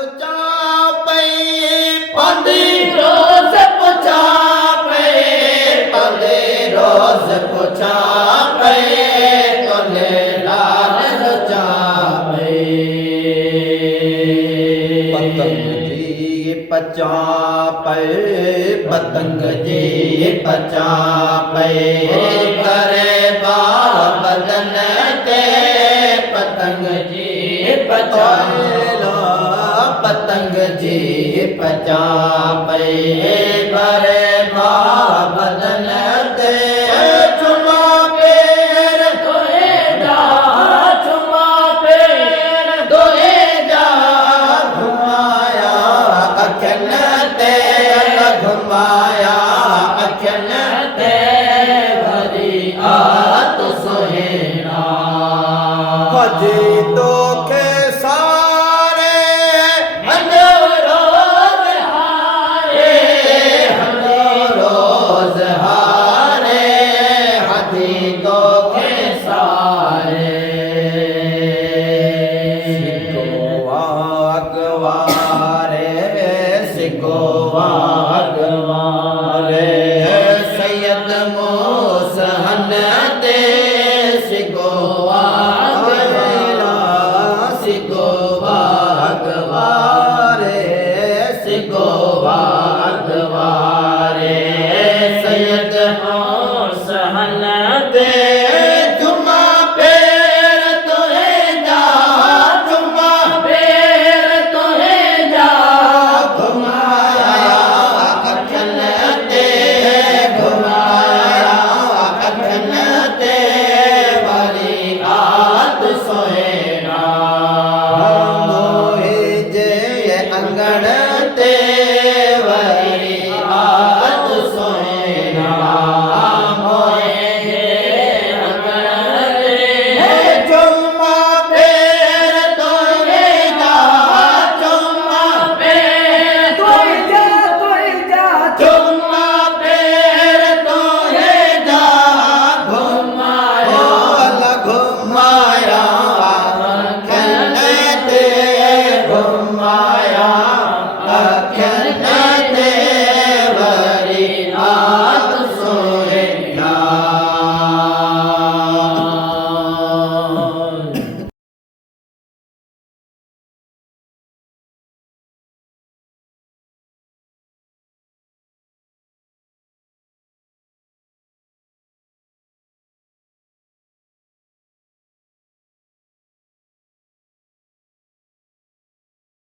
लुचा पई पांदी रोज़ पुछा पई पांदी रोज़ पुछा पई तोले लाल लुचा पई पतंग जी पचा पई पतंग जी पचा पई करे बाल बदन ते पतंग जी पचा पतंग जी पचा पई करे बाल बदन ते चुमा पेर तोए जा चुमा पेर तोए जा घुमाया अखन ते घुमाया अखन ते वरी आत सोहेना हजी तोखे सारे हंडो रोज़ हारे हंडो रोज़ हारे हजी तोखे सारे सिको वागवारे सिको वागवारे सैयद मोसहन ते सिको वागवारा सिको वागवारे सिको वागवारे सैयद मोसहन ते जुमा पेर तोहे जा जुमा पेर तोहे जा घुमाया अखन ते घुमाया अखन ते वरी आत सोहेना मोहे जे अंगड़